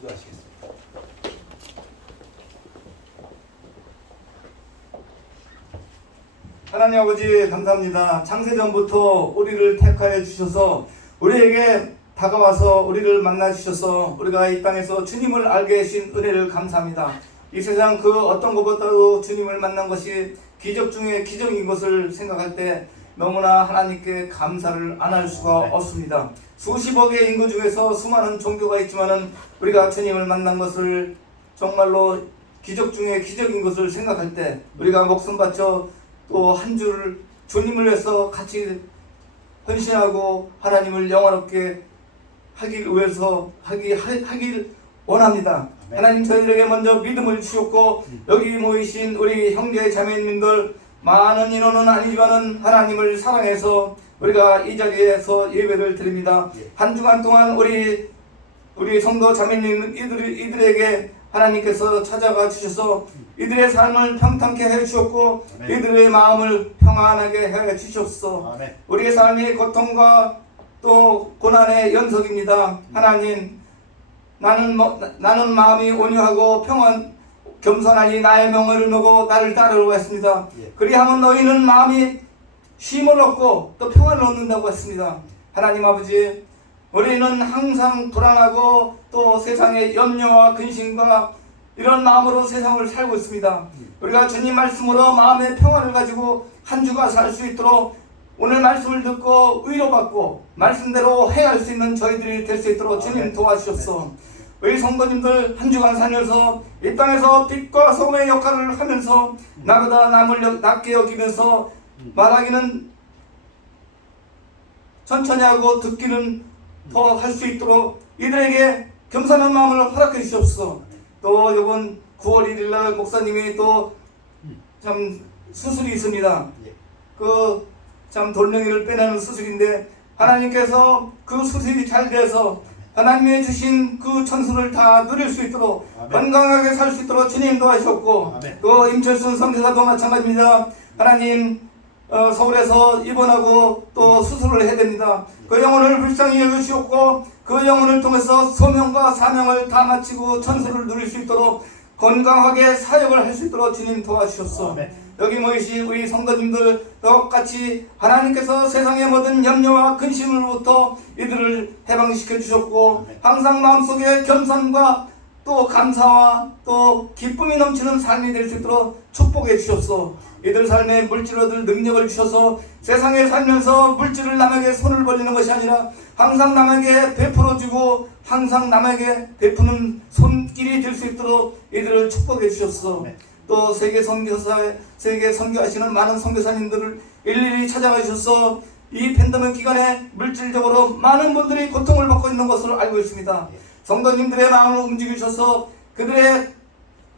기도하시겠습니다. 하나님 아버지 감사합니다. 창세전부터 우리를 택하여 주셔서 우리에게 다가와서 우리를 만나 주셔서 우리가 이 땅에서 주님을 알게 하신 은혜를 감사합니다. 이 세상 그 어떤 것보다도 주님을 만난 것이 기적 중에 기적인 것을 생각할 때 너무나 하나님께 감사를 안 할 수가 없습니다. 수십억의 인구 중에서 수많은 종교가 있지만은 우리가 주님을 만난 것을 정말로 기적 중에 기적인 것을 생각할 때 우리가 목숨 바쳐 또 한 주를 주님을 위해서 같이 헌신하고 하나님을 영화롭게 하길 위해서 하길 원합니다. 하나님 저희들에게 먼저 믿음을 주셨고 여기 모이신 우리 형제 자매님들 많은 인원은 아니지만은 하나님을 사랑해서 우리가 이 자리에서 예배를 드립니다. 한 주간 동안 우리 성도 자매님 이들에게 하나님께서 찾아가 주셔서 이들의 삶을 평탄케 해주셨고 이들의 마음을 평안하게 해주셨소. 우리의 삶이 고통과 또 고난의 연속입니다. 하나님 나는 마음이 온유하고 겸손하니 나의 명을 먹고 나를 따르라고 했습니다. 그리하면 너희는 마음이 쉼을 얻고 또 평안을 얻는다고 했습니다. 하나님 아버지 우리는 항상 불안하고 또 세상의 염려와 근심과 이런 마음으로 세상을 살고 있습니다. 우리가 주님 말씀으로 마음의 평안을 가지고 한 주가 살 수 있도록 오늘 말씀을 듣고 위로받고 말씀대로 행할 수 있는 저희들이 될 수 있도록 주님 도와주셨소. 우리 성도님들 한 주간 살면서 이 땅에서 빛과 소금의 역할을 하면서 나보다 남을 낮게 여기면서 말하기는 천천히 하고 듣기는 더 할 수 있도록 이들에게 겸손한 마음을 허락해 주시옵소서. 또 이번 9월 1일 날 목사님이 또 참 수술이 있습니다. 그 참 돌멩이를 빼내는 수술인데 하나님께서 그 수술이 잘 돼서 하나님이 주신 그 천수를 다 누릴 수 있도록 건강하게 살 수 있도록 주님 도와주셨고 또 임철순 선교사도 마찬가지입니다. 하나님 서울에서 입원하고 또 수술을 해야 됩니다. 그 영혼을 불쌍히 여기시옵고 그 영혼을 통해서 소명과 사명을 다 마치고 천수를 누릴 수 있도록 건강하게 사역을 할 수 있도록 주님 도와주셨소. 여기 모이신 우리 성도님들 똑같이 하나님께서 세상의 모든 염려와 근심으로부터 이들을 해방시켜 주셨고 항상 마음속에 겸손과 또 감사와 또 기쁨이 넘치는 삶이 될 수 있도록 축복해 주셨소. 이들 삶에 물질을 얻을 능력을 주셔서 세상에 살면서 물질을 남에게 손을 벌리는 것이 아니라 항상 남에게 베풀어주고 항상 남에게 베푸는 손길이 될 수 있도록 이들을 축복해 주셨소. 또 세계 선교하시는 많은 선교사님들을 일일이 찾아가 주셔서 이 팬데믹 기간에 물질적으로 많은 분들이 고통을 받고 있는 것으로 알고 있습니다. 성도님들의 마음을 움직이셔서 그들의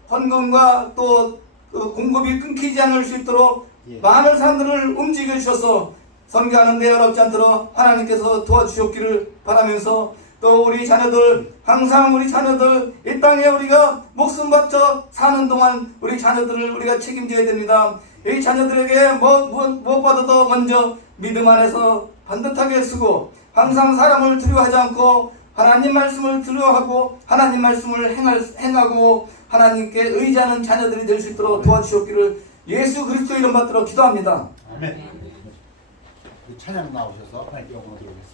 헌금과 또 공급이 끊기지 않을 수 있도록 많은 사람들을 움직여 주셔서 선교하는 데 어렵지 않도록 하나님께서 도와주셨기를 바라면서 또 우리 자녀들 항상 우리 자녀들 이 땅에 우리가 목숨 바쳐 사는 동안 우리 자녀들을 우리가 책임져야 됩니다. 이 자녀들에게 무엇보다도 먼저 믿음 안에서 반듯하게 쓰고 항상 사람을 두려워하지 않고 하나님 말씀을 두려워하고 하나님 말씀을 행하고 하나님께 의지하는 자녀들이 될 수 있도록 도와주셨기를 예수 그리스도 이름 받들어 기도합니다. 아멘. 찬양 나오셔서 하나님께 영광을 드리겠습니다.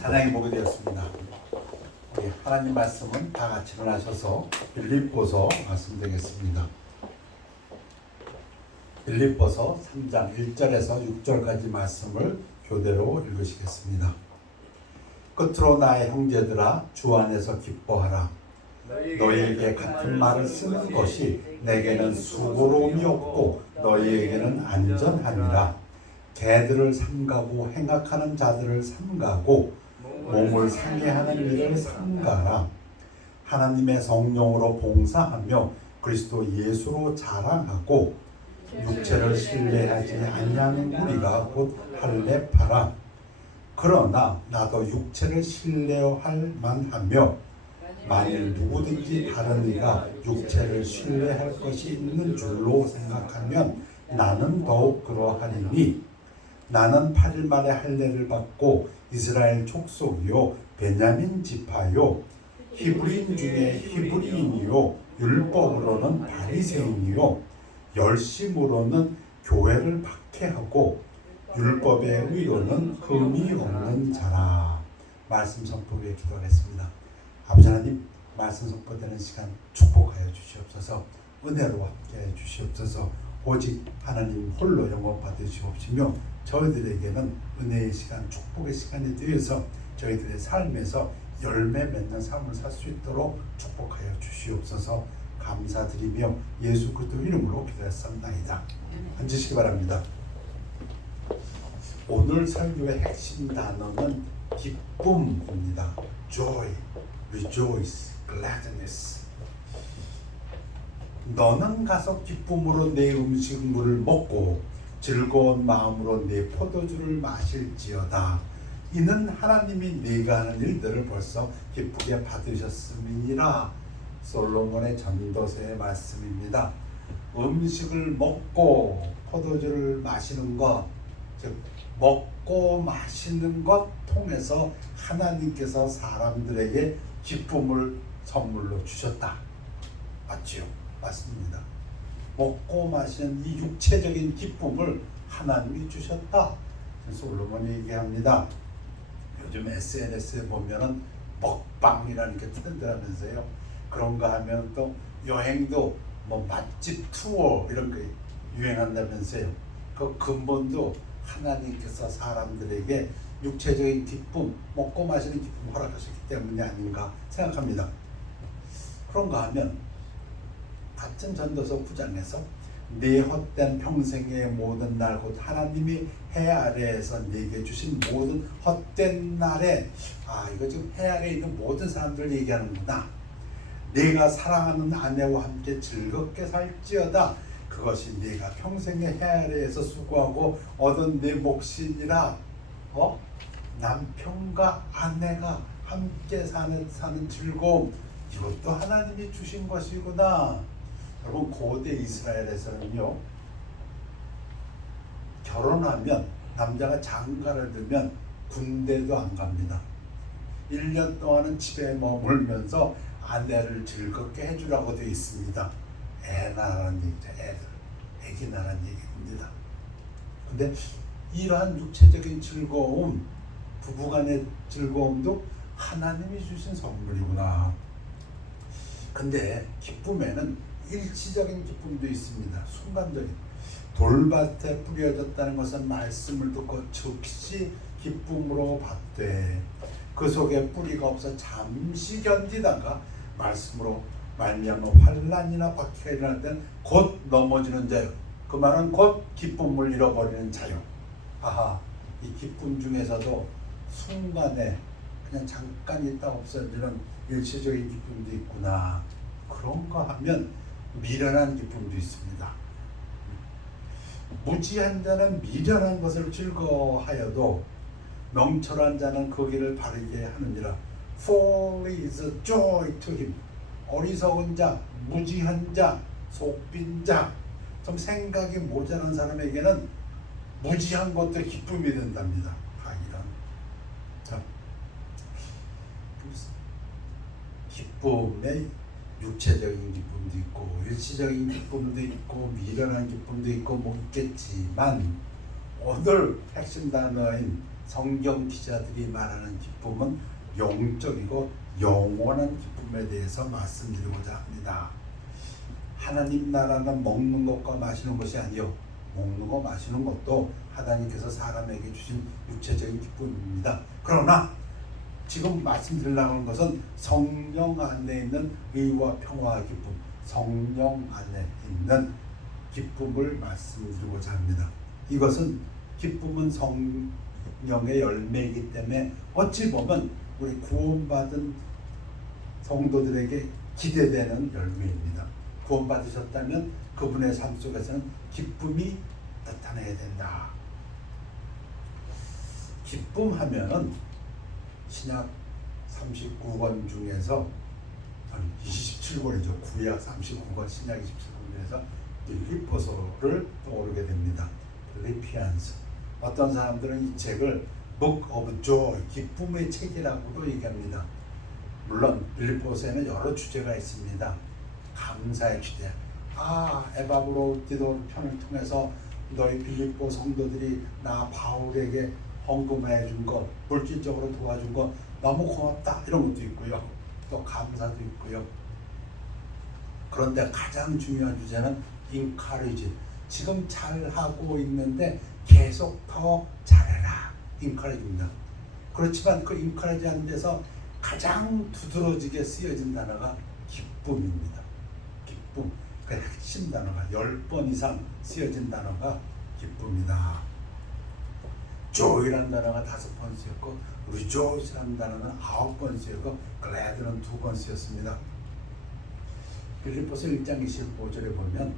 찬양이 보게 되었습니다. 우리 하나님 말씀은 다 같이 일어나셔서 빌립보서 말씀드리겠습니다. 빌립보서 3장 1절에서 6절까지 말씀을 교대로 읽으시겠습니다. 끝으로 나의 형제들아 주 안에서 기뻐하라. 너희에게 같은 말을 쓰는 것이 내게는 수고로움이 없고 너희에게는 안전하니라. 개들을 삼가고 행악하는 자들을 삼가고 몸을 상해하는 일을 삼가라. 하나님의 성령으로 봉사하며 그리스도 예수로 자랑하고 육체를 신뢰하지 아니하는 우리가 곧 할례파라. 그러나 나도 육체를 신뢰할 만하며 만일 누구든지 다른 이가 육체를 신뢰할 것이 있는 줄로 생각하면 나는 더욱 그러하리니 나는 8일 만에 할례를 받고 이스라엘 족속이요 베냐민 지파요 히브리인 중에 히브리인이요 율법으로는 바리새인이요 열심으로는 교회를 박해하고 율법의 의로는 흠이 없는 자라. 말씀 선포에 기도하겠습니다. 아버지 하나님, 말씀 선포되는 시간 축복하여 주시옵소서. 은혜로 함께해 주시옵소서. 오직 하나님 홀로 영광 받으시옵시며 저희들에게는 은혜의 시간, 축복의 시간이 되어서 저희들의 삶에서 열매 맺는 삶을 살 수 있도록 축복하여 주시옵소서. 감사드리며 예수 그리스도 이름으로 기도했습니다. 앉으시기 바랍니다. 오늘 설교의 핵심 단어는 기쁨입니다. Joy, rejoice, gladness. 너는 가서 기쁨으로 내 음식물을 먹고 즐거운 마음으로 내 포도주를 마실지어다. 이는 하나님이 네가 하는 일들을 벌써 기쁘게 받으셨음이니라. 솔로몬의 전도서의 말씀입니다. 음식을 먹고 포도주를 마시는 것, 즉 먹고 마시는 것 통해서 하나님께서 사람들에게 기쁨을 선물로 주셨다. 맞지요? 맞습니다. 먹고 마시는 이 육체적인 기쁨을 하나님이 주셨다. 솔로몬이 얘기합니다. 요즘 SNS에 보면은 먹방이라는 게 트렌드라면서요. 그런가 하면 또 여행도 뭐 맛집 투어 이런 게 유행한다면서요. 그 근본도 하나님께서 사람들에게 육체적인 기쁨, 먹고 마시는 기쁨 허락하셨기 때문이 아닌가 생각합니다. 그런가 하면 같은 전도서 9장에서 네 헛된 평생의 모든 날 곧 하나님이 해 아래에서 네게 주신 모든 헛된 날에 이거 지금 해 아래에 있는 모든 사람들을 얘기하는구나. 네가 사랑하는 아내와 함께 즐겁게 살지어다. 그것이 네가 평생의 해 아래에서 수고하고 얻은 네 몫이니라. 남편과 아내가 함께 사는 즐거움, 이것도 하나님이 주신 것이구나. 여러분, 고대 이스라엘에서는요, 결혼하면 남자가 장가를 들면 군대도 안 갑니다. 1년 동안은 집에 머물면서 아내를 즐겁게 해주라고 되어 있습니다. 애 낳으라는 얘기죠. 애기 낳으라는 얘기입니다. 근데 이러한 육체적인 즐거움, 부부간의 즐거움도 하나님이 주신 선물이구나. 근데 기쁨에는 일시적인 기쁨도 있습니다. 순간적인. 돌밭에 뿌려졌다는 것은 말씀을 듣고 즉시 기쁨으로 받되 그 속에 뿌리가 없어 잠시 견디다가 말씀으로 말미암아 환난이나 박해가 일어날 때는 곧 넘어지는 자요. 그 말은 곧 기쁨을 잃어버리는 자요. 이 기쁨 중에서도 순간에 그냥 잠깐 있다 없어지는 일시적인 기쁨도 있구나. 그런가 하면 미련한 기쁨도 있습니다. 무지한 자는 미련한 것을 즐거워하여도 명철한 자는 그 길을 바르게 하느니라. Folly is a joy to him. 어리석은 자, 무지한 자, 속빈 자, 좀 생각이 모자란 사람에게는 무지한 것도 기쁨이 된답니다. 이런. 자, 기쁨의 육체적인 기쁨도 있고 일시적인 기쁨도 있고 미련한 기쁨도 있고 뭐 있겠지만 오늘 핵심 단어인 성경 기자들이 말하는 기쁨은 영적이고 영원한 기쁨에 대해서 말씀드리고자 합니다. 하나님 나라는 먹는 것과 마시는 것이 아니요 먹는 것 마시는 것도 하나님께서 사람에게 주신 육체적인 기쁨입니다. 그러나 지금 말씀드리려고 하는 것은 성령 안에 있는 의와 평화의 기쁨, 성령 안에 있는 기쁨을 말씀드리고자 합니다. 이것은 기쁨은 성령의 열매이기 때문에 어찌 보면 우리 구원받은 성도들에게 기대되는 열매입니다. 구원받으셨다면 그분의 삶 속에서는 기쁨이 나타나야 된다. 기쁨하면은 신약 39권 중에서 27권이죠. 구약 39권, 신약 27권에서 빌립보서를 떠오르게 됩니다. 필리피안스. 어떤 사람들은 이 책을 Book of Joy, 기쁨의 책이라고도 얘기합니다. 물론 빌립보서에는 여러 주제가 있습니다. 감사의 주제. 에바브로 기도 편을 통해서 너희 빌립보 성도들이 나 바울에게 헌금해 준 것, 물질적으로 도와준 것 너무 고맙다, 이런 것도 있고요. 또 감사도 있고요. 그런데 가장 중요한 주제는 encourage. 지금 잘하고 있는데 계속 더 잘해라. encourage입니다. 그렇지만 그 encourage 하는 데서 가장 두드러지게 쓰여진 단어가 기쁨입니다. 기쁨. 그 핵심 단어가 10번 이상 쓰여진 단어가 기쁨이다. joy라는 단어가 5번 쓰였고 rejoice라는 단어는 9번 쓰였고 glad는 2번 쓰였습니다. 빌립보서 1장 25절에 보면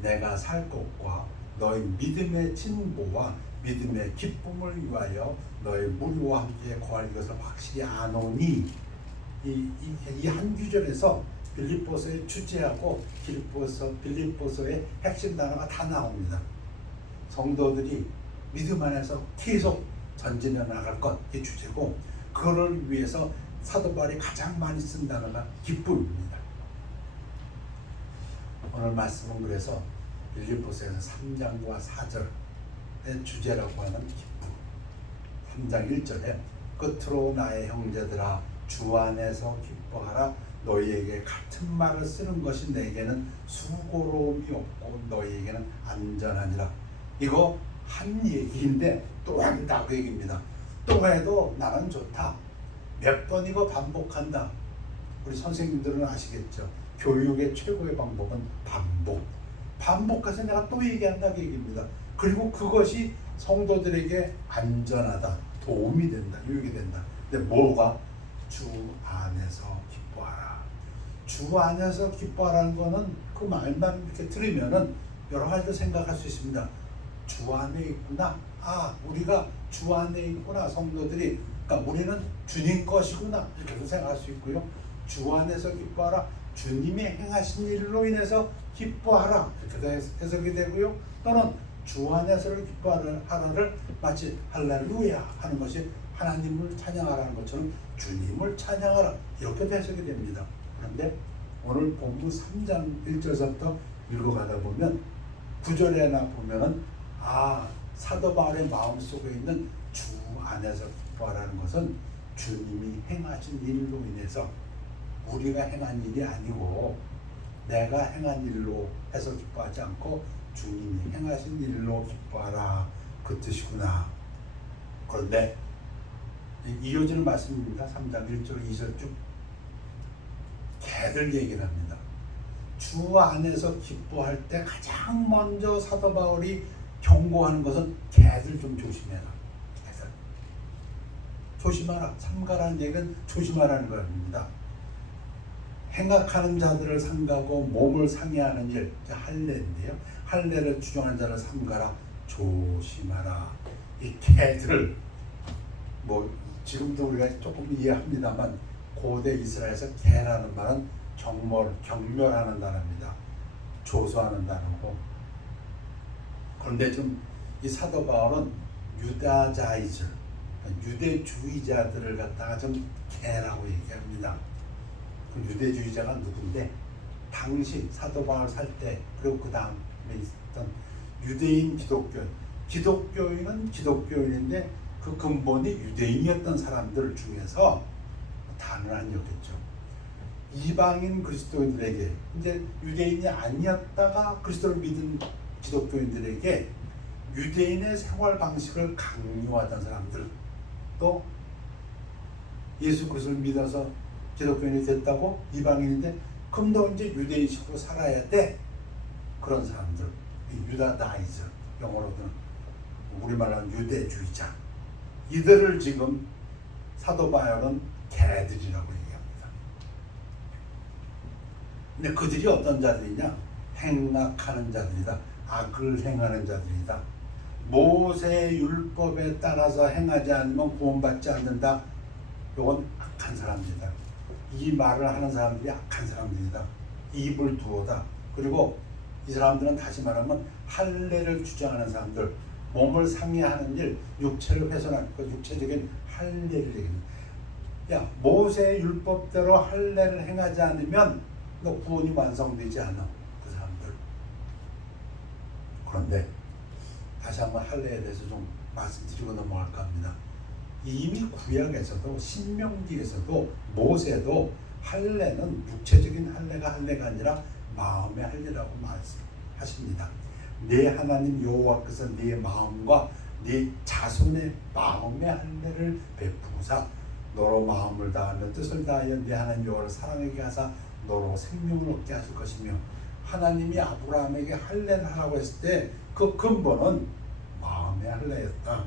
내가 살 것과 너희 믿음의 진보와 믿음의 기쁨을 위하여 너희 무리와 함께 거할 것을 확실히 아노니, 이 한 구절에서 빌립보서의 주제하고 빌립보서의 핵심 단어가 다 나옵니다. 성도들이 믿음 안에서 계속 전진해 나갈 것, 이 주제고, 그를 위해서 사도 바울이 가장 많이 쓴 단어가 기쁨입니다. 오늘 말씀은 그래서 빌립보서에서 3장과 4절의 주제라고 하는 기쁨. 3장 1절에 끝으로 나의 형제들아 주 안에서 기뻐하라. 너희에게 같은 말을 쓰는 것이 내게는 수고로움이 없고 너희에게는 안전하니라. 이거 한 얘기인데 또 한다, 그 얘기입니다. 또 해도 나는 좋다. 몇 번 이거 반복한다. 우리 선생님들은 아시겠죠? 교육의 최고의 방법은 반복. 반복해서 내가 또 얘기한다, 그 얘기입니다. 그리고 그것이 성도들에게 안전하다, 도움이 된다, 유익이 된다. 근데 뭐가? 주 안에서 기뻐하라. 주 안에서 기뻐하라는 거는 그 말만 이렇게 들으면은 여러 가지로 생각할 수 있습니다. 주 안에 있구나. 우리가 주 안에 있구나. 성도들이. 그러니까 우리는 주님 것이구나. 이렇게도 생각할 수 있고요. 주 안에서 기뻐하라. 주님이 행하신 일로 인해서 기뻐하라. 이렇게도 해석이 되고요. 또는 주 안에서를 기뻐하라를 마치 할렐루야 하는 것이 하나님을 찬양하라는 것처럼 주님을 찬양하라. 이렇게도 해석이 됩니다. 그런데 오늘 본문 3장 1절부터 읽어가다 보면 9절에나 보면은 사도 바울의 마음속에 있는 주 안에서 기뻐하라는 것은 주님이 행하신 일로 인해서, 우리가 행한 일이 아니고 내가 행한 일로 해서 기뻐하지 않고 주님이 행하신 일로 기뻐하라, 그 뜻이구나. 그런데 이어지는 말씀입니다. 3장 1절 2절 쭉 개들 얘기를 합니다. 주 안에서 기뻐할 때 가장 먼저 사도 바울이 경고하는 것은 개들 좀 조심해라. 개들 조심하라. 삼가라는 얘기는 조심하라는 겁니다. 행악하는 자들을 삼가고 몸을 상해하는 일, 할례인데요. 할례를 주장하는 자를 삼가라. 조심하라. 이 개들, 지금도 우리가 조금 이해합니다만 고대 이스라엘에서 개라는 말은 경멸하는 단어입니다. 조소하는 단어고. 그런데 좀 이 사도 바울은 유다자이즈, 유대주의자들을 갖다가 좀 개라고 얘기합니다. 그 유대주의자가 누군데, 당시 사도 바울 살 때, 그리고 그 다음에 있었던 유대인 기독교인은 기독교인인데 그 근본이 유대인이었던 사람들 중에서 단을 아니었겠죠. 이방인 그리스도인들에게, 이제 유대인이 아니었다가 그리스도를 믿은 기독교인들에게 유대인의 생활 방식을 강요하던 사람들, 또 예수 그리스도를 믿어서 기독교인이 됐다고 이방인인데 그럼 너 이제 유대인식으로 살아야 돼, 그런 사람들, 유다다이저, 영어로는 우리말로는 유대주의자, 이들을 지금 사도 바울은 개들이라고 얘기합니다. 근데 그들이 어떤 자들이냐? 행악하는 자들이다. 악을 행하는 자들이다. 모세 율법에 따라서 행하지 않으면 구원받지 않는다. 이건 악한 사람들이다. 이 말을 하는 사람들이 악한 사람들이다. 입을 두어다. 그리고 이 사람들은 다시 말하면 할례를 주장하는 사람들, 몸을 상해하는 일, 육체를 훼손할 것, 육체적인 할례를 얘기합니다. 야, 모세 율법대로 할례를 행하지 않으면 너 구원이 완성되지 않아, 그 사람들. 그런데 다시 한번 할례에 대해서 좀 말씀드리고 넘어갈까 합니다. 이미 구약에서도 신명기에서도 모세도 할례는 육체적인 할례가 아니라 마음의 할례라고 말씀하십니다. 내 하나님 여호와께서 네 마음과 네 자손의 마음의 할례를 베푸사 너로 마음을 다하며 뜻을 다하여 네 하나님 여호와를 사랑하게 하사 너로 생명을 얻게 하실 것이며, 하나님이 아브라함에게 할례를 하라고 했을 때 그 근본은 마음의 할례였다.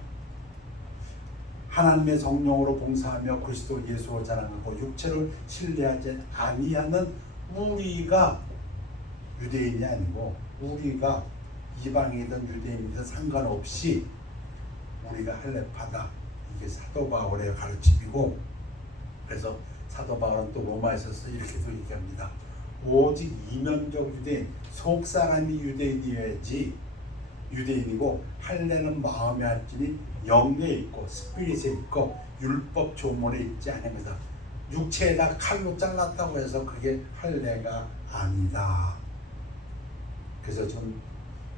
하나님의 성령으로 봉사하며 그리스도 예수를 자랑하고 육체를 신뢰하지 아니하는 우리가 유대인이 아니고, 우리가 이방이든 유대인이든 상관없이 우리가 할례파다. 이게 사도 바울의 가르침이고, 그래서 사도 바울은 또 로마에서 이렇게도 얘기합니다. 오직 이면적 유대인, 속사람이 유대인이어야지 유대인이고, 할례는 마음에 할지니 영에 있고 스피릿에 있고 율법 조문에 있지 않습니다. 육체에다 칼로 잘랐다고 해서 그게 할례가 아니다. 그래서 좀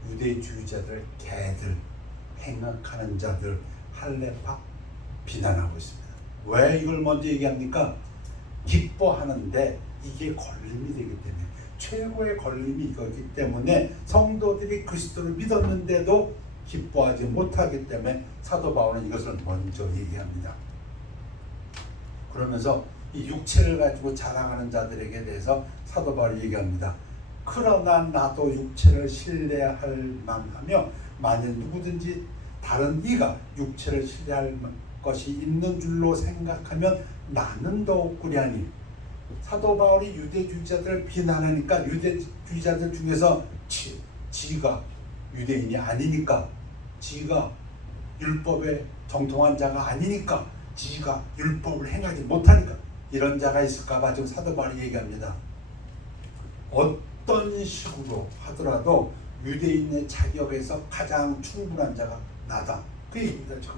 유대주의자들, 개들, 행악하는 자들, 할례파 비난하고 있습니다. 왜 이걸 먼저 얘기합니까? 기뻐하는데 이게 걸림이 되기 때문에, 최고의 걸림이 이거기 때문에 성도들이 그리스도를 믿었는데도 기뻐하지 못하기 때문에 사도 바울은 이것을 먼저 얘기합니다. 그러면서 이 육체를 가지고 자랑하는 자들에게 대해서 사도 바울이 얘기합니다. 그러나 나도 육체를 신뢰할 만하며 만일 누구든지 다른 이가 육체를 신뢰할 것이 있는 줄로 생각하면 나는 더욱 그리하니. 사도 바울이 유대주의자들을 비난하니까 유대주의자들 중에서 지가 유대인이 아니니까, 지가 율법에 정통한 자가 아니니까, 지가 율법을 행하지 못하니까 이런 자가 있을까봐 지금 사도 바울이 얘기합니다. 어떤 식으로 하더라도 유대인의 자격에서 가장 충분한 자가 나다. 그 얘기입니다. 지금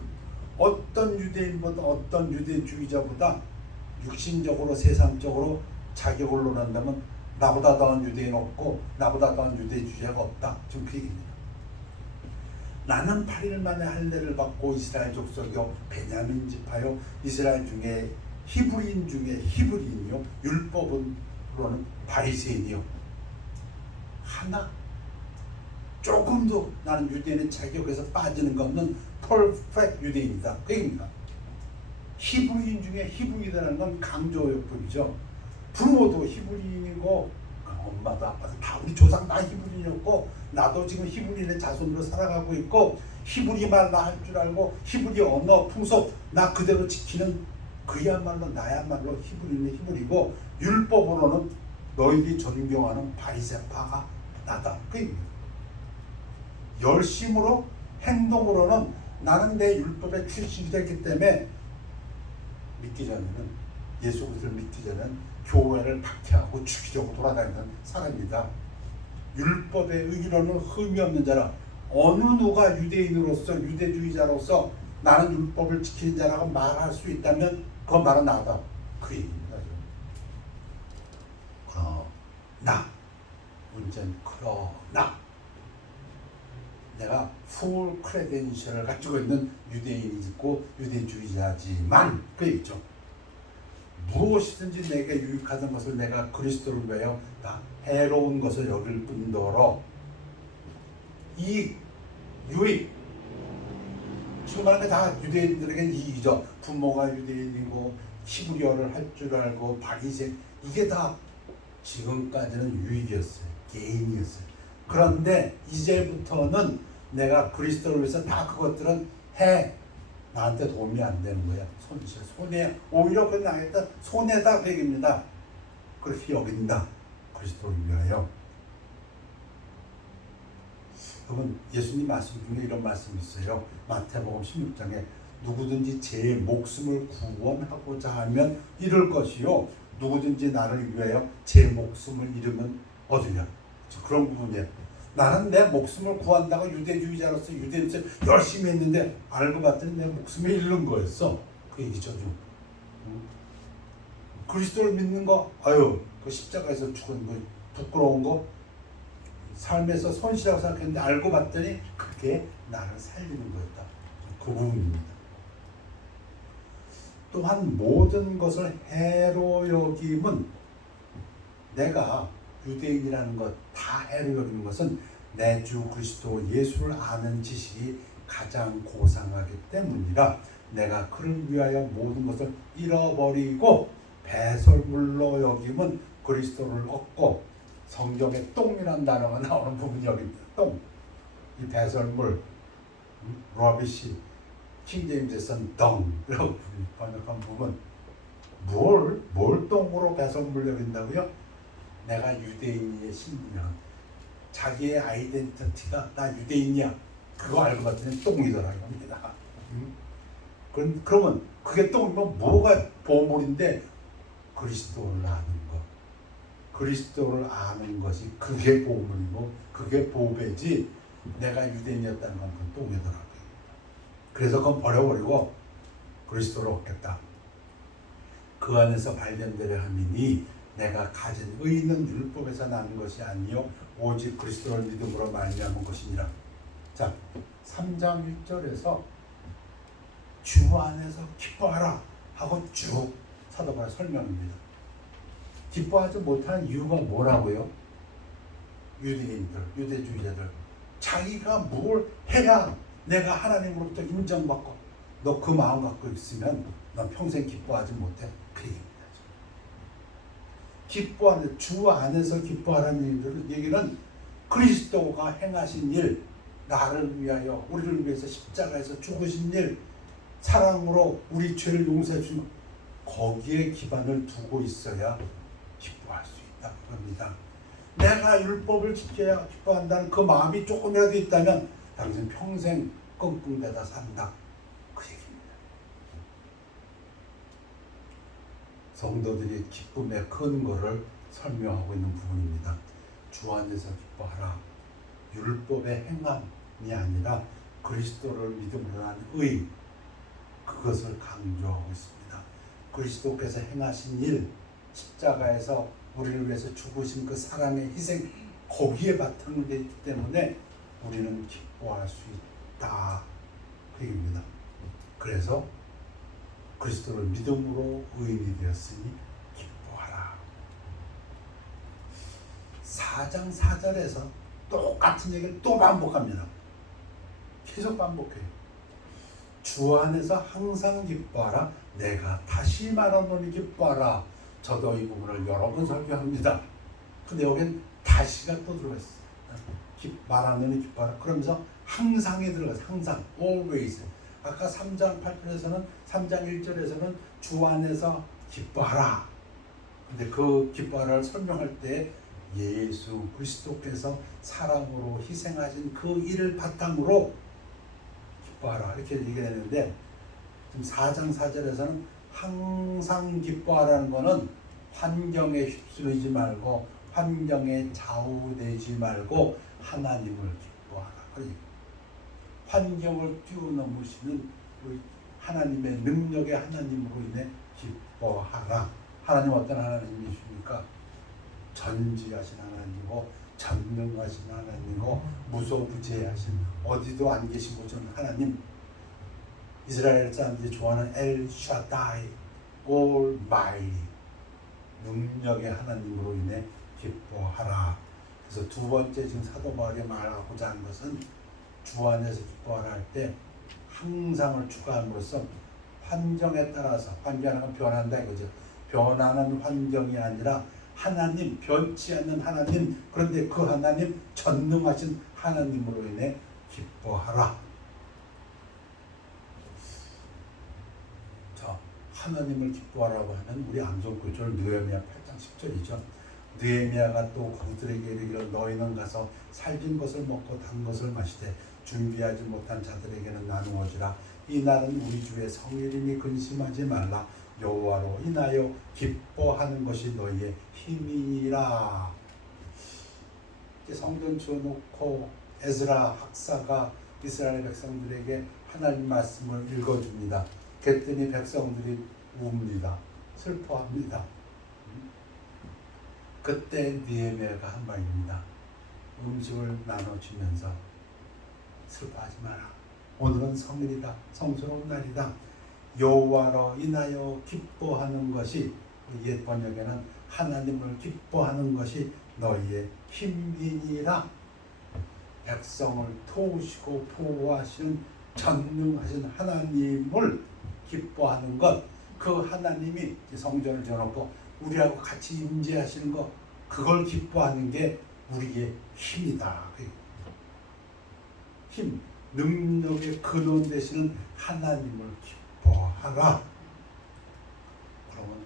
어떤 유대인보다, 어떤 유대주의자보다 육신적으로 세상적으로 자격을 논한다면 나보다 더한 유대인 없고 나보다 더한 유대주의자가 없다. 지금 그 얘기입니다. 나는 8일 만에 할례를 받고 이스라엘 족속이요 베냐민 지파요 이스라엘 중에 히브리인 중에 히브리인이요 율법으로는 바리새인이요 하나 조금도 나는 유대인의 자격에서 빠지는 거 없는 퍼펙트 유대인이다. 그 얘기입니다. 히브리인 중에 히브리인이라는 건 강조요법이죠. 부모도 히브리인이고 엄마도 아빠도 다 우리 조상 다 히브리인이었고, 나도 지금 히브리인의 자손으로 살아가고 있고, 히브리 말 나 할 줄 알고 히브리 언어 풍속 나 그대로 지키는 그야말로 나야말로 히브리인의 히브리고, 율법으로는 너희들이 존경하는 바리새파가 나다. 그 얘기입니다. 열심으로 행동으로는 나는 내 율법에 출신이 됐기 때문에 믿기 전에는, 예수 그리스도를 믿기 전에는 교회를 박해하고 죽이려고 돌아다니는 사람이다. 율법의 의로는 흠이 없는 자라. 어느 누가 유대인으로서 유대주의자로서 나는 율법을 지키는 자라고 말할 수 있다면 그 말은 나다. 그 얘기입니다. 그러나 문제는 그러나 내가 풀 크레덴셜을 가지고 있는 유대인이고 유대주의자지만 그 있죠. 무엇이든지 내게 유익하던 것을 내가 그리스도를 위하여 다 해로운 것을 여길 뿐더러 이 유익 지금 말하는 게 다 유대인들에게는 이익이죠. 부모가 유대인이고 히브리어를 할 줄 알고 바리새 이게 다 지금까지는 유익이었어요. 개인이었어요. 그런데 이제부터는 내가 그리스도를 위해서 다 그것들은 해 나한테 도움이 안 되는 거야. 손해 오히려 그 나겠다 손해다 그 얘기입니다. 그렇게 여긴다. 그리스도를 위하여. 여러분 예수님 말씀 중에 이런 말씀이 있어요. 마태복음 16장에 누구든지 제 목숨을 구원하고자 하면 잃을 것이요 누구든지 나를 위하여 제 목숨을 잃으면 얻으려. 그런 부분이에요. 나는 내 목숨을 구한다고 유대주의자로서 유대인들 열심히 했는데 알고 봤더니 내 목숨을 잃는 거였어. 그 얘기죠. 그리스도를 믿는 거 아유 그 십자가에서 죽은 거 부끄러운 거 삶에서 손실이라고 생각했는데 알고 봤더니 그게 나를 살리는 거였다. 그 부분입니다. 또한 모든 것을 해로 여김은 내가 유대인이라는 것 다 해로 여기는 것은 내 주 그리스도 예수를 아는 지식이 가장 고상하기 때문이라 내가 그를 위하여 모든 것을 잃어버리고 배설물로 여김은 그리스도를 얻고 성경에 똥이라는 단어가 나오는 부분이 여기입니다. 똥. 이 배설물, 러비시, 킹제임스에서는 덩이라고 번역한 부분. 뭘 똥으로 배설물 여긴다고요? 내가 유대인의 신분이야. 자기의 아이덴티티가 나 유대인이야. 그거 알고 봤더니 똥이더라고 합니다. 그러면 그게 똥이면 뭐가 보물인데 그리스도를 아는 것. 그리스도를 아는 것이 그게 보물이고 그게 보배지 내가 유대인이었다는 건 그건 똥이더라고요. 그래서 그건 버려버리고 그리스도를 얻겠다. 그 안에서 발견되려 함이니 내가 가진 의는 율법에서 나는 것이 아니요 오직 그리스도를 믿음으로 말미암은 것이니라. 자, 3장 1절에서 주 안에서 기뻐하라 하고 쭉 사도 바울의 설명입니다. 기뻐하지 못하는 이유가 뭐라고요? 유대인들, 유대주의자들 자기가 뭘 해야 내가 하나님으로부터 인정받고 너 그 마음 갖고 있으면 넌 평생 기뻐하지 못해. 그 얘기입니다. 기뻐하는 주 안에서 기뻐하라는 얘기는 그리스도가 행하신 일, 나를 위하여 우리를 위해서 십자가에서 죽으신 일, 사랑으로 우리 죄를 용서해 주신 거기에 기반을 두고 있어야 기뻐할 수 있다 그럽니다. 내가 율법을 지켜야 기뻐한다는 그 마음이 조금이라도 있다면 당신 평생 끙끙대다 산다 그 얘기입니다. 성도들이 기쁨의 근거를 설명하고 있는 부분입니다. 주 안에서 기뻐하라. 율법의 행함이 아니라 그리스도를 믿음으로 한 의, 그것을 강조하고 있습니다. 그리스도께서 행하신 일, 십자가에서 우리를 위해서 죽으신 그 사랑의 희생, 거기에 바탕을 뒀기 때문에 우리는 기뻐할 수 있다 그 얘기입니다. 그래서 그리스도를 믿음으로 의인이 되었으니 기뻐하라. 4장 4절에서 똑같은 얘기를 또 반복합니다. 계속 반복해요. 주 안에서 항상 기뻐하라. 내가 다시 말하노니 기뻐하라. 저도 이 부분을 여러 번 설교합니다. 근데 여기는 다시가 또 들어있어요. 말하노니 기뻐하라. 그러면서 항상이 들어가서 항상, always. 아까 3장 8절에서는 3장 1절에서는 주 안에서 기뻐하라. 근데 그 기뻐하라를 설명할 때 예수 그리스도께서 사랑으로 희생하신 그 일을 바탕으로 기뻐하라 이렇게 얘기했는데 지금 4장 4절에서는 항상 기뻐하라는 거는 환경에 휩쓸리지 말고 환경에 좌우되지 말고 하나님을 기뻐하라. 그러니까 환경을 뛰어넘으시는 우리 하나님의 능력의 하나님으로 인해 기뻐하라. 하나님 어떤 하나님이십니까? 전지하신 하나님이고 전능하신 하나님이고 무소부재하신 어디도 안 계신 곳은 하나님, 이스라엘 사람들이 좋아하는 엘 샤다이, 올마이, 능력의 하나님으로 인해 기뻐하라. 그래서 두 번째 지금 사도 바울이 말하고자 하는 것은 주 안에서 기뻐하라 할 때 항상을 추가함으로써 환경에 따라서, 환경은 변한다 이거죠. 변하는 환경이 아니라 하나님, 변치 않는 하나님, 그런데 그 하나님, 전능하신 하나님으로 인해 기뻐하라. 자, 하나님을 기뻐하라고 하는 우리 암송구절 느헤미야 8장 10절이죠. 느헤미야가 또 그들에게 이르기를 너희는 가서 살진 것을 먹고 단 것을 마시되 준비하지 못한 자들에게는 나누어지라. 이 날은 우리 주의 성일이니 근심하지 말라. 여호와로 인하여 기뻐하는 것이 너희의 힘이라. 성전 주어놓고 에스라 학사가 이스라엘 백성들에게 하나님 말씀을 읽어줍니다. 그랬더니 백성들이 웁니다. 슬퍼합니다. 그때 느헤미야가 한 말입니다. 음식을 나눠주면서 슬퍼하지 마라. 오늘은 성일이다. 성스러운 날이다. 여호와로 인하여 기뻐하는 것이, 옛 번역에는 하나님을 기뻐하는 것이 너희의 힘이니라. 백성을 도우시고 보호하시는 전능하신 하나님을 기뻐하는 것, 그 하나님이 성전을 지어놓고 우리하고 같이 임재하시는 것, 그걸 기뻐하는 게 우리의 힘이다. 힘, 능력의 근원 되시는 하나님을 기뻐하라. 그러면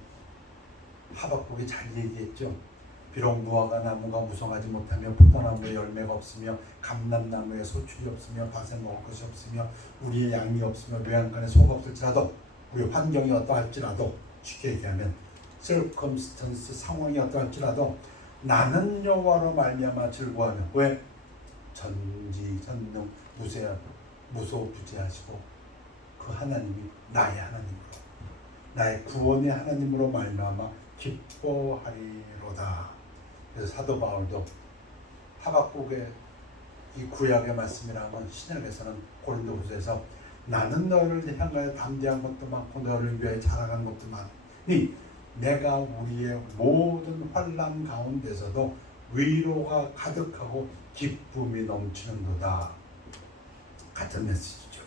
하박국이 잘 얘기했죠. 비록 무화과 나무가 무성하지 못하며 포도나무에 열매가 없으며 감람나무에 소출이 없으며 밭에 먹을 것이 없으며 우리의 양이 없으며 외양간에 소가 없을지라도, 우리 환경이 어떠할지라도, 쉽게 얘기하면 circumstance, 상황이 어떠할지라도 나는 여호와로 말미암아 즐거워하며, 왜? 전지전능 무소부재하시고 그 하나님이 나의 하나님으로, 나의 구원의 하나님으로 말미암아 기뻐하리로다. 그래서 사도 바울도 하박국의 이 구약의 말씀이라면 신약에서는 고린도후서에서 나는 너를 향하여 담대한 것도 많고 너를 위하여 자랑한 것도 많으니 내가 우리의 모든 환난 가운데서도 위로가 가득하고 기쁨이 넘치는도다. 같은 메시지죠.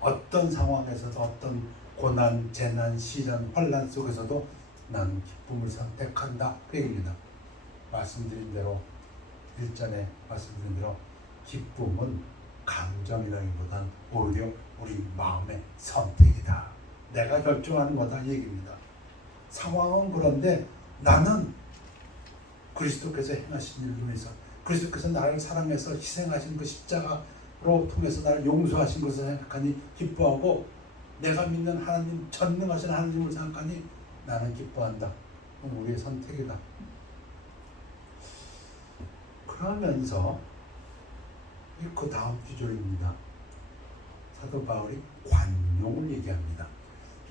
어떤 상황에서도, 어떤 고난, 재난, 시련, 환난 속에서도 나는 기쁨을 선택한다. 그 얘기입니다. 말씀드린 대로, 일전에 말씀드린 대로 기쁨은 감정이라기보단 오히려 우리 마음의 선택이다. 내가 결정하는 거다 이 얘기입니다. 상황은 그런데 나는 그리스도께서 행하신 일로 해서, 그리스도께서 나를 사랑해서 희생하신 그 십자가로 통해서 나를 용서하신 것을 생각하니 기뻐하고, 내가 믿는 하나님, 전능하신 하나님을 생각하니 나는 기뻐한다. 그건 우리의 선택이다. 그러면서 그 다음 구절입니다. 사도 바울이 관용을 얘기합니다.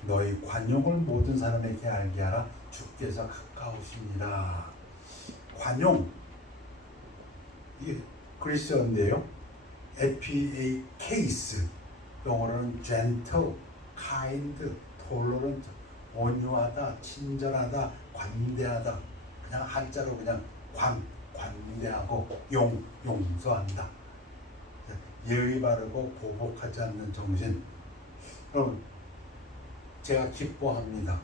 너희 관용을 모든 사람에게 알게 하라. 주께서 가까우시니라. 관용, 이게 그리스어인데요. 에피에이케이스, 영어로는 gentle, kind, tolerant, 온유하다, 친절하다, 관대하다. 그냥 한자로 그냥 관대하고 용서한다. 예의 바르고 보복하지 않는 정신. 그럼 제가 기뻐합니다.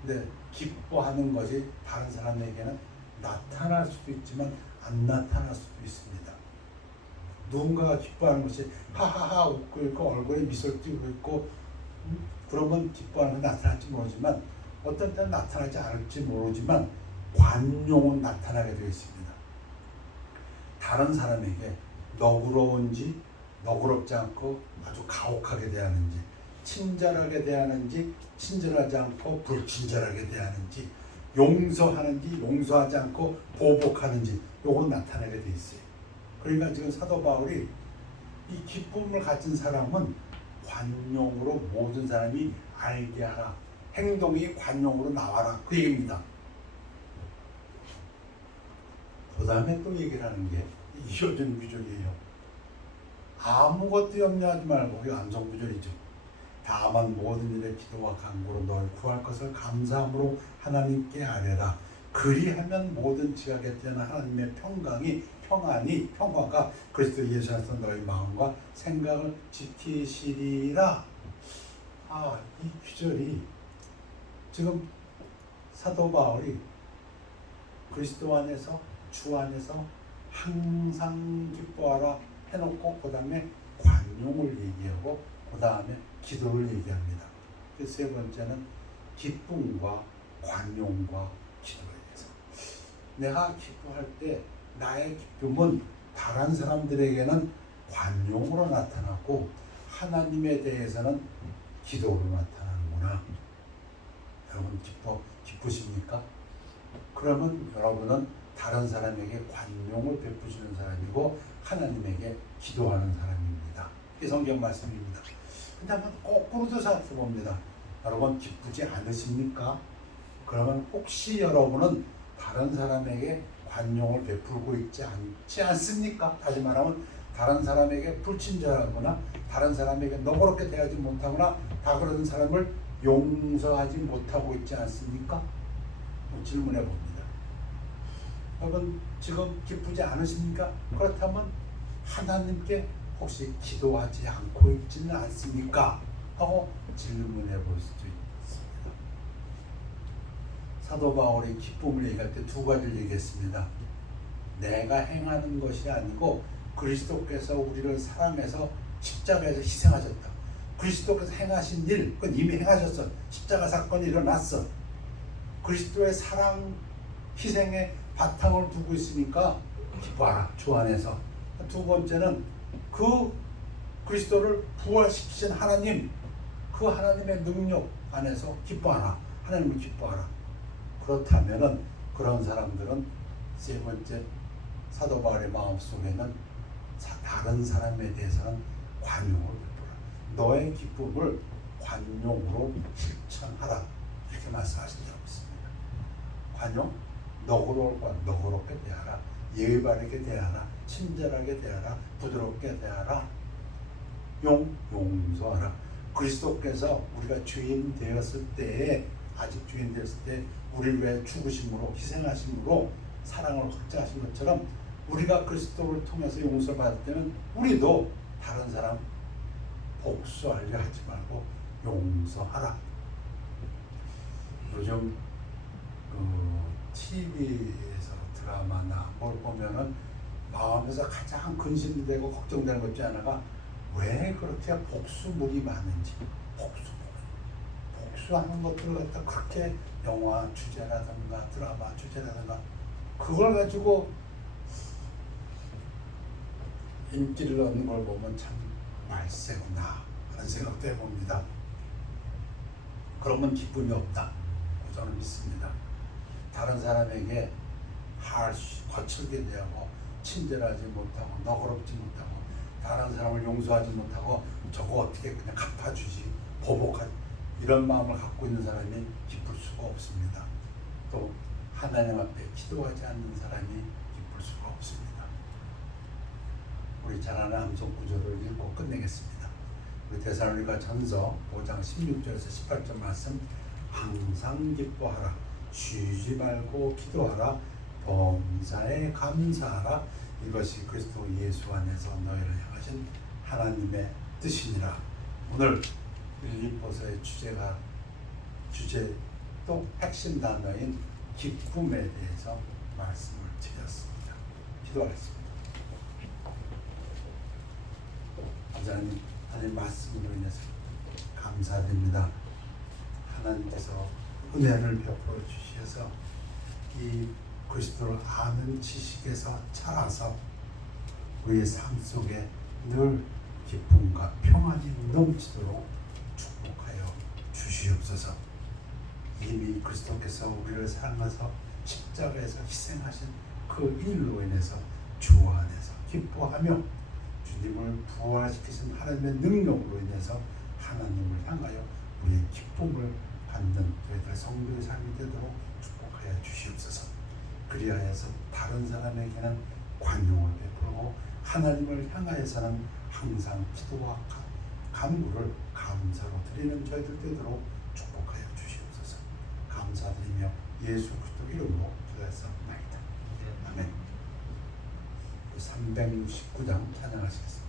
근데 기뻐하는 것이 다른 사람에게는 나타날 수도 있지만 안 나타날 수도 있습니다. 누군가가 기뻐하는 것이 하하하 웃고 있고 얼굴에 미소를 띄우고 있고, 그러면 기뻐하는 게 나타날지 모르지만, 어떤 때는 나타나지 않을지 모르지만 관용은 나타나게 되어 있습니다. 다른 사람에게 너그러운지 너그럽지 않고 아주 가혹하게 대하는지, 친절하게 대하는지 친절하지 않고 불친절하게 대하는지, 용서하는지 용서하지 않고 보복하는지, 요건 나타나게 돼 있어요. 그러니까 지금 사도 바울이 이 기쁨을 가진 사람은 관용으로 모든 사람이 알게 하라. 행동이 관용으로 나와라. 그 얘기입니다. 그 다음에 또 얘기를 하는 게 이어진 구절이에요. 아무것도 염려하지 말고, 이거 암송 구절이죠. 다만 모든 일에 기도와 간구로 널 구할 것을 감사함으로 하나님께 아뢰라. 그리하면 모든 지각에 뛰어난 하나님의 평화가 그리스도 예수 안에서 너희 마음과 생각을 지키시리라. 이 구절이 지금 사도 바울이 그리스도 안에서 주 안에서 항상 기뻐하라 해놓고 그 다음에 관용을 얘기하고 그 다음에 기도를 얘기합니다. 세 번째는 기쁨과 관용과 기도에 대해서. 내가 기뻐할 때 나의 기쁨은 다른 사람들에게는 관용으로 나타나고 하나님에 대해서는 기도로 나타나는구나. 여러분 기쁘십니까? 그러면 여러분은 다른 사람에게 관용을 베푸시는 사람이고 하나님에게 기도하는 사람입니다. 이 성경 말씀입니다. 근데 한번 거꾸로도 생각해 봅니다. 여러분 기쁘지 않으십니까? 그러면 혹시 여러분은 다른 사람에게 관용을 베풀고 있지 않습니까? 다시 말하면 다른 사람에게 불친절하거나 다른 사람에게 너그럽게 대하지 못하거나 다 그런 사람을 용서하지 못하고 있지 않습니까? 질문해 봅니다. 여러분 지금 기쁘지 않으십니까? 그렇다면 하나님께 혹시 기도하지 않고 있지는 않습니까? 하고 질문해 볼 수도 있습니다. 사도 바울이 기쁨을 얘기할 때 두 가지를 얘기했습니다. 내가 행하는 것이 아니고 그리스도께서 우리를 사랑해서 십자가에서 희생하셨다. 그리스도께서 행하신 일, 그건 이미 행하셨어. 십자가 사건이 일어났어. 그리스도의 사랑, 희생의 바탕을 두고 있으니까 기뻐하라, 주 안에서. 두 번째는 그 그리스도를 부활시키신 하나님, 그 하나님의 능력 안에서 기뻐하라, 하나님을 기뻐하라. 그렇다면은 그런 사람들은 세 번째 사도 바울의 마음속에는 다른 사람에 대해서는 관용을 베풀라. 너의 기쁨을 관용으로 실천하라. 이렇게 말씀하신다고 했습니다. 관용? 너그러울 것 너그럽게 대하라. 예의 바르게 대하라. 친절하게 대하라. 부드럽게 대하라. 용서하라. 그리스도께서 우리가 주인 되었을 때에 아직 주인 되었을 때 우리를 위해 죽으심으로 희생하심으로 사랑을 확증하신 것처럼 우리가 그리스도를 통해서 용서를 받을 때는 우리도 다른 사람 복수하려 하지 말고 용서하라. 요즘 TV에서 드라마나 뭘 보면은 마음에서 가장 근심되고 걱정되는 것 중 하나가 왜 그렇게 복수물이 많은지, 복수하는 것들을 갖다 그렇게 영화 주제라든가 드라마 주제라든가 그걸 가지고 인기를 얻는 걸 보면 참 말세구나 하는 생각도 해봅니다. 그러면 기쁨이 없다 저는 믿습니다. 다른 사람에게 거칠게 대하고 친절하지 못하고 너그럽지 못하고 다른 사람을 용서하지 못하고 저거 어떻게 그냥 갚아주지 보복하지 이런 마음을 갖고 있는 사람이 기쁠 수가 없습니다. 또 하나님 앞에 기도하지 않는 사람이 기쁠 수가 없습니다. 우리 잘 아는 암송 구절을 읽고 끝내겠습니다. 우리 데살로니가 전서 5장 16절에서 18절 말씀 항상 기뻐하라 쉬지 말고 기도하라 범사에 감사하라 이것이 그리스도 예수 안에서 너희를 향하신 하나님의 뜻이니라. 오늘 빌립보서의 주제 또 핵심 단어인 기쁨에 대해서 말씀을 드렸습니다. 기도하겠습니다. 하나님 말씀으로 인해서 감사드립니다. 하나님께서 은혜를 베풀어 주셔서 이 그리스도를 아는 지식에서 자라서 우리의 삶 속에 늘 기쁨과 평안이 넘치도록 축복하여 주시옵소서. 이미 그리스도께서 우리를 사랑하셔서 십자가에서 희생하신 그 일로 인해서 주 안에서 기뻐하며 주님을 부활시키신 하나님의 능력으로 인해서 하나님을 향하여 우리의 기쁨을 받는 저희들 성도의 삶이 되도록 축복하여 주시옵소서. 그리하여서 다른 사람에게는 관용을 베풀고 하나님을 향하여서는 항상 기도와 간구를 감사로 드리는 저희들 되도록 축복하여 주시옵소서. 감사드리며 예수 그리스도 이름으로 기도했사옵나이다. 아멘. 369장 찬양하시겠습니다.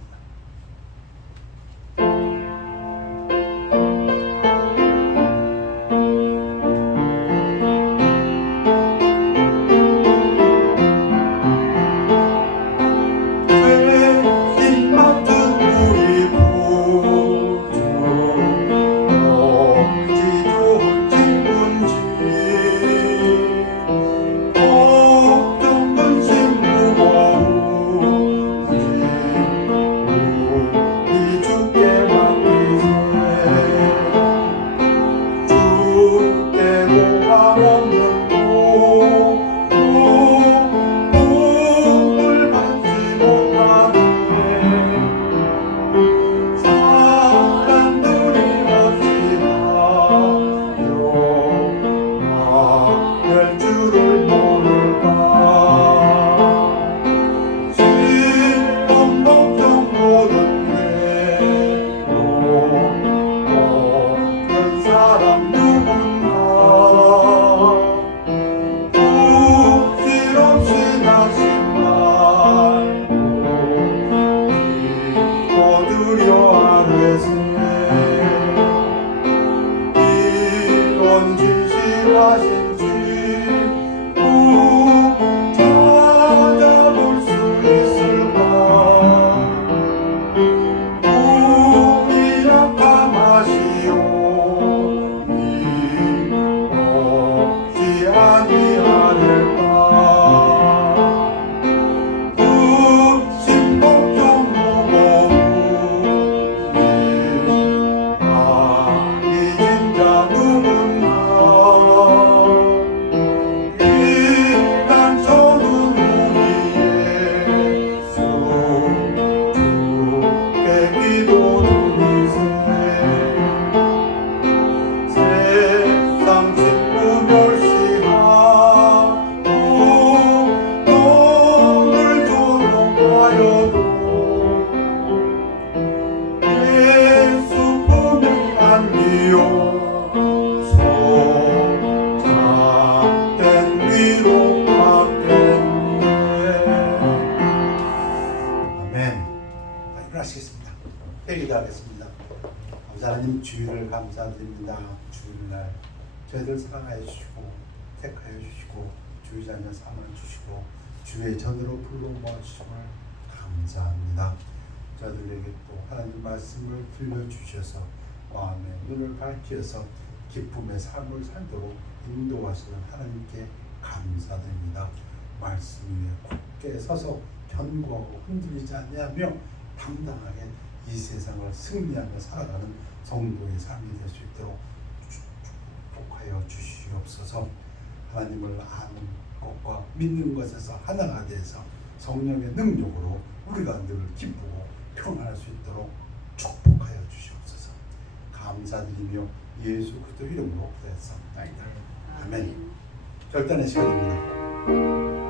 기도하겠습니다. 하나님 주일을 감사드립니다. 주일날 저희들 사랑하여 주시고 택하여 주시고 주의 자녀 삼아 주시고 주의 전으로 불러 모아주심을 감사합니다. 저희들에게 또 하나님 말씀을 들려주셔서 마음의 눈을 밝혀서 기쁨의 삶을 살도록 인도하시는 하나님께 감사드립니다. 말씀 위에 굳게 서서 견고하고 흔들리지 아니하며 당당하게 이 세상을 승리하며 살아가는 성도의 삶이 될 수 있도록 축복하여 주시옵소서. 하나님을 아는 것과 믿는 것에서 하나가 돼서 성령의 능력으로 우리가 늘 기쁘고 평안할 수 있도록 축복하여 주시옵소서. 감사드리며 예수 그리스도 이름으로 기도했사옵나이다. 아멘. 결단의 시간입니다.